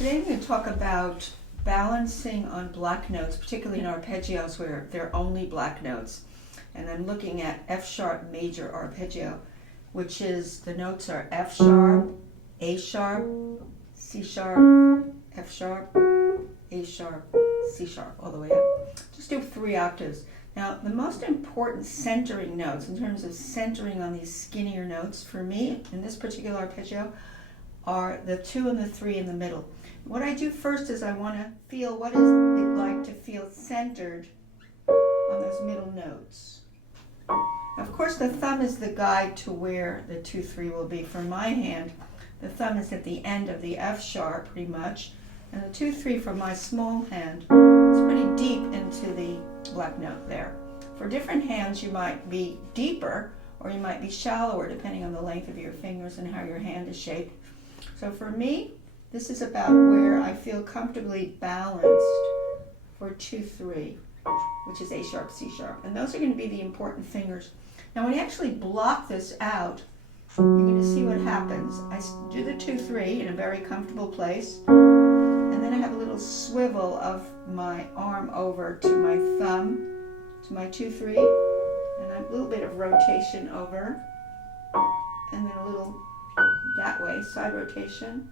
Today I'm going to talk about balancing on black notes, particularly in arpeggios where they're only black notes. And I'm looking at F sharp major arpeggio, which is the notes are F sharp, A sharp, C sharp, F sharp, A sharp, C sharp, all the way up. Just do 3 octaves. Now, the most important centering notes in terms of centering on these skinnier notes for me in this particular arpeggio are the 2 and the 3 in the middle. What I do first is I want to feel what is it like to feel centered on those middle notes. Of course, the thumb is the guide to where the 2-3 will be. For my hand, the thumb is at the end of the F sharp pretty much, and the 2-3 for my small hand is pretty deep into the black note there. For different hands, you might be deeper or you might be shallower depending on the length of your fingers and how your hand is shaped. So for me, this is about where I feel comfortably balanced for 2-3, which is A sharp, C sharp. And those are going to be the important fingers. Now when you actually block this out, you're going to see what happens. I do the 2-3 in a very comfortable place, and then I have a little swivel of my arm over to my thumb, to my 2-3, and a little bit of rotation over, and then a little that way, side rotation.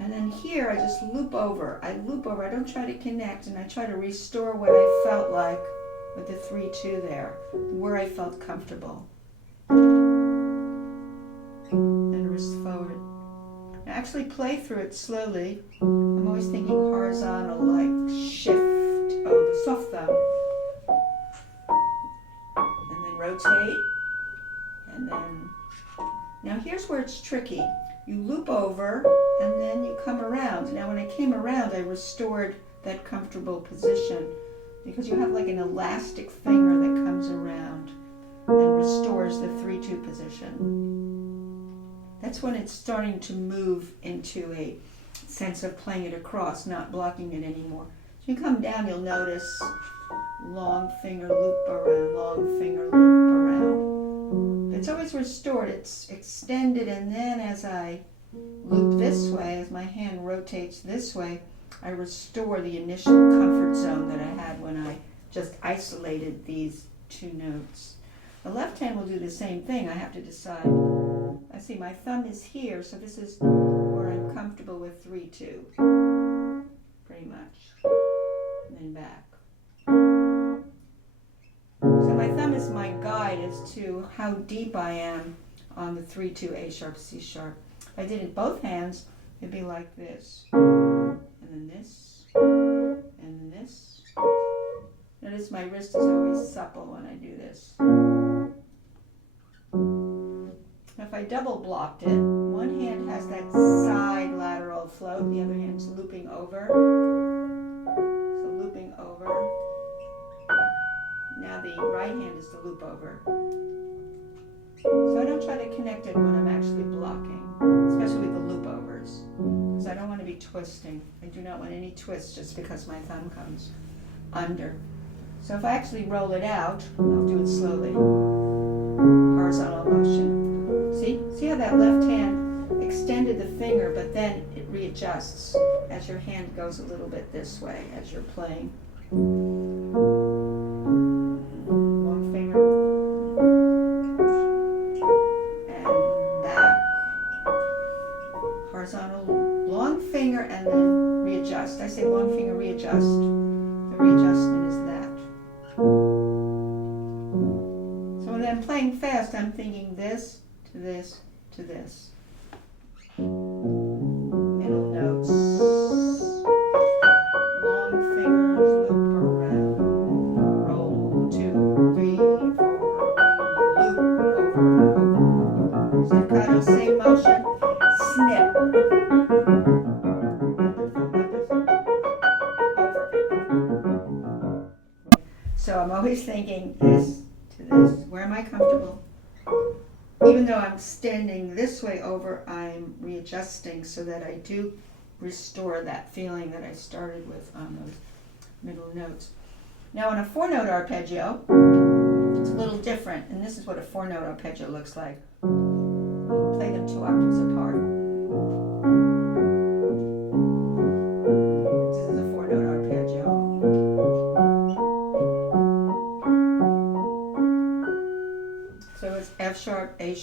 And then here I just loop over. I don't try to connect, and I try to restore what I felt like with the 3-2 there, where I felt comfortable. And wrist forward. Now actually play through it slowly. I'm always thinking horizontal, like shift. Oh, the soft thumb. And then rotate. And then, now here's where it's tricky. You loop over, and then you come around. Now when I came around, I restored that comfortable position because you have like an elastic finger that comes around and restores the 3-2 position. That's when it's starting to move into a sense of playing it across, not blocking it anymore. So you come down, you'll notice long finger loop around, long finger loop around. It's always restored, it's extended, and then as I loop this way, as my hand rotates this way, I restore the initial comfort zone that I had when I just isolated these 2 notes. The left hand will do the same thing. I have to decide. I see my thumb is here, so this is where I'm comfortable with 3-2, pretty much, and then back. So my thumb is my guide as to how deep I am on the 3-2 A sharp, C sharp. If I did it both hands, it'd be like this, and then this, and then this. Notice my wrist is always supple when I do this. Now if I double blocked it, one hand has that side lateral float, the other hand's looping over. So looping over. Now the right hand is the loop over. So I don't try to connect it when I'm actually blocking, especially with the loop overs, because I don't want to be twisting. I do not want any twists just because my thumb comes under. So if I actually roll it out, I'll do it slowly. Horizontal motion. See how that left hand extended the finger, but then it readjusts as your hand goes a little bit this way as you're playing. Long finger. And back. Horizontal, long finger, and then readjust. I say long finger, readjust. The readjustment is that. So when I'm playing fast, I'm thinking this to this to this. Middle notes. Long fingers loop around. Roll 2, 3, 4. Loop over. Staccato, same motion. Snip. So I'm always thinking this to this. Where am I comfortable? Even though I'm standing this way over, I'm readjusting so that I do restore that feeling that I started with on those middle notes. Now on a 4-note arpeggio, it's a little different, and this is what a 4-note arpeggio looks like. Play them 2 octaves apart.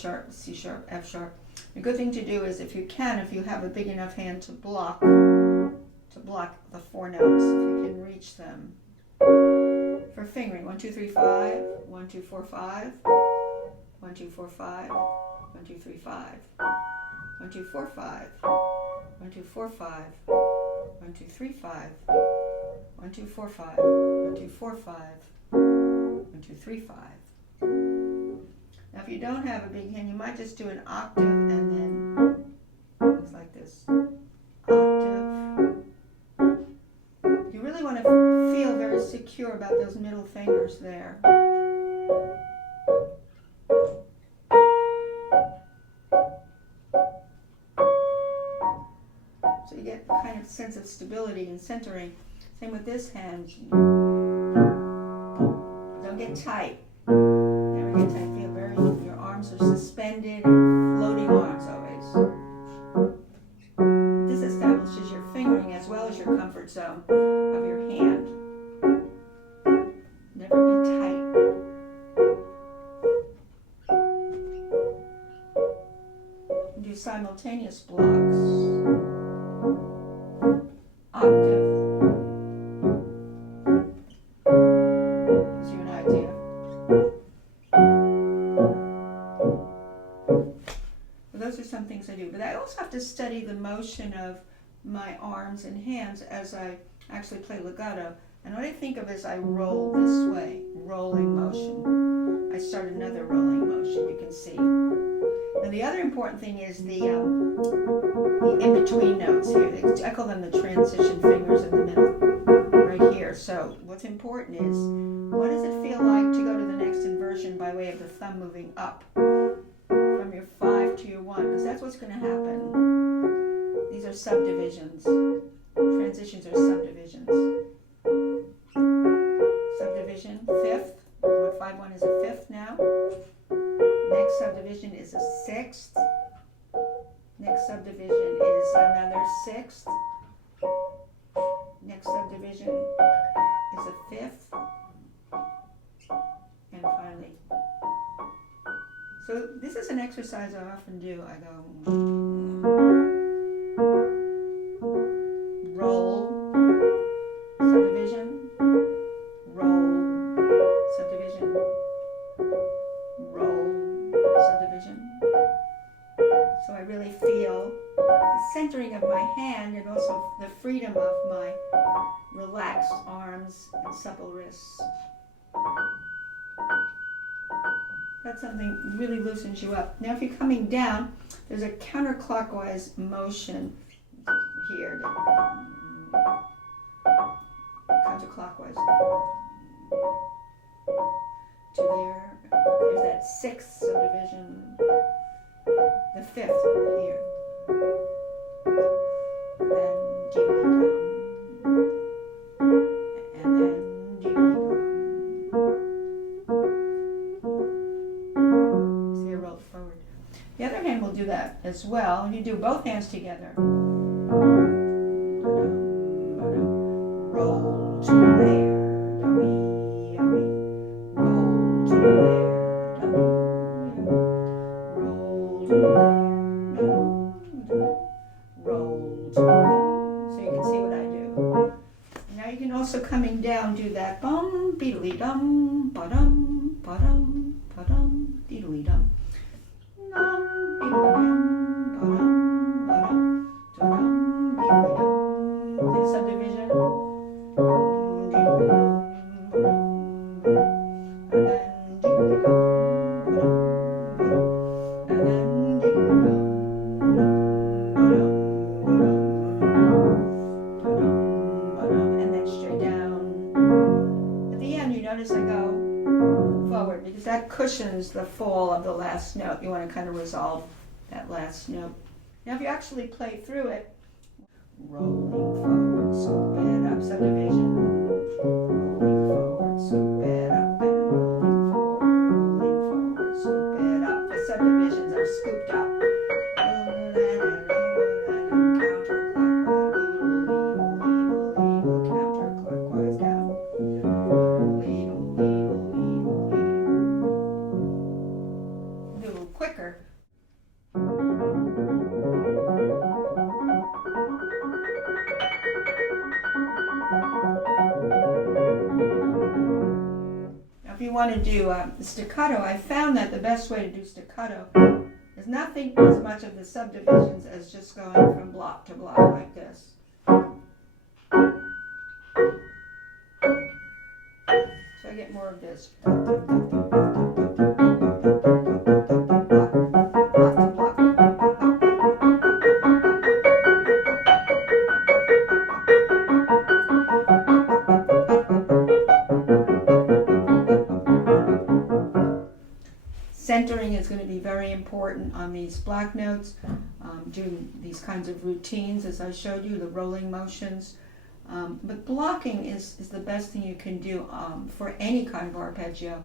sharp, C sharp, F sharp. A good thing to do is, if you have a big enough hand to block the 4 notes, if you can reach them. For fingering, 1, 2, 3, 5, 1, 2, 4, 5, 1, 2, 4, 5, 1, 2, 3, 5, 1, 2, 4, 5, 1, 2, 4, 5, 1, 2, 3, 5, 1, 2, 4, 5, 1, 2, 4, 5, 1, 2, 3, 5. Now if you don't have a big hand, you might just do an octave and then things like this. Octave. You really want to feel very secure about those middle fingers there. So you get a kind of sense of stability and centering. Same with this hand. Don't get tight. Never get tight. Feel very, your arms are suspended and floating arms always. This establishes your fingering as well as your comfort zone of your hand. Never be tight. And do simultaneous blocks. Octave. Gives you an idea. Those are some things I do, but I also have to study the motion of my arms and hands as I actually play legato. And what I think of is I roll this way, rolling motion. I start another rolling motion, you can see. Now the other important thing is the in-between notes here. I call them the transition fingers in the middle, right here. So what's important is, what does it feel like to go to the next inversion by way of the thumb moving up from your 5 to your 1? Because that's what's going to happen. These are subdivisions. Transitions are subdivisions. Subdivision, 5th. 5-1 is a 5th now. Next subdivision is a 6th. Next subdivision is another 6th. Next subdivision is a 5th. And finally. So this is an exercise I often do. I go roll, subdivision, roll, subdivision, roll, subdivision. So I really feel the centering of my hand and also the freedom of my relaxed arms and supple wrists. That's something that really loosens you up. Now if you're coming down, there's a counterclockwise motion here. Counterclockwise. To there. There's that 6th subdivision. The 5th here. And then dee-dee-dum. And then dee-dee-dum. So you roll forward. The other hand will do that as well. And you do both hands together. Roll to there. Roll to there. Also coming down, do that bum, beedly dum, ba-dum, ba-dum, ba-dum, beedly dum. Dum, beedly dum, ba-dum, ba-dum, da-dum, beedly dum. The subdivision. Beedly dum, ba-dum, ba-dum. And then beedly dum, ba-dum, ba-dum. And then beedly dum, ba-dum, ba-dum. Notice I go forward because that cushions the fall of the last note. You want to kind of resolve that last note. Now if you actually play through it, rolling forward, so bad up, subdivision, rolling forward, so bad up, and rolling forward, so bad up. The subdivisions are scooped up. Counterclockwise down. Quicker. want to do staccato, I found that the best way to do staccato is not think as much of the subdivisions as just going from block to block like this. So I get more of this. Centering is going to be very important on these black notes, doing these kinds of routines as I showed you, the rolling motions. But blocking is the best thing you can do for any kind of arpeggio.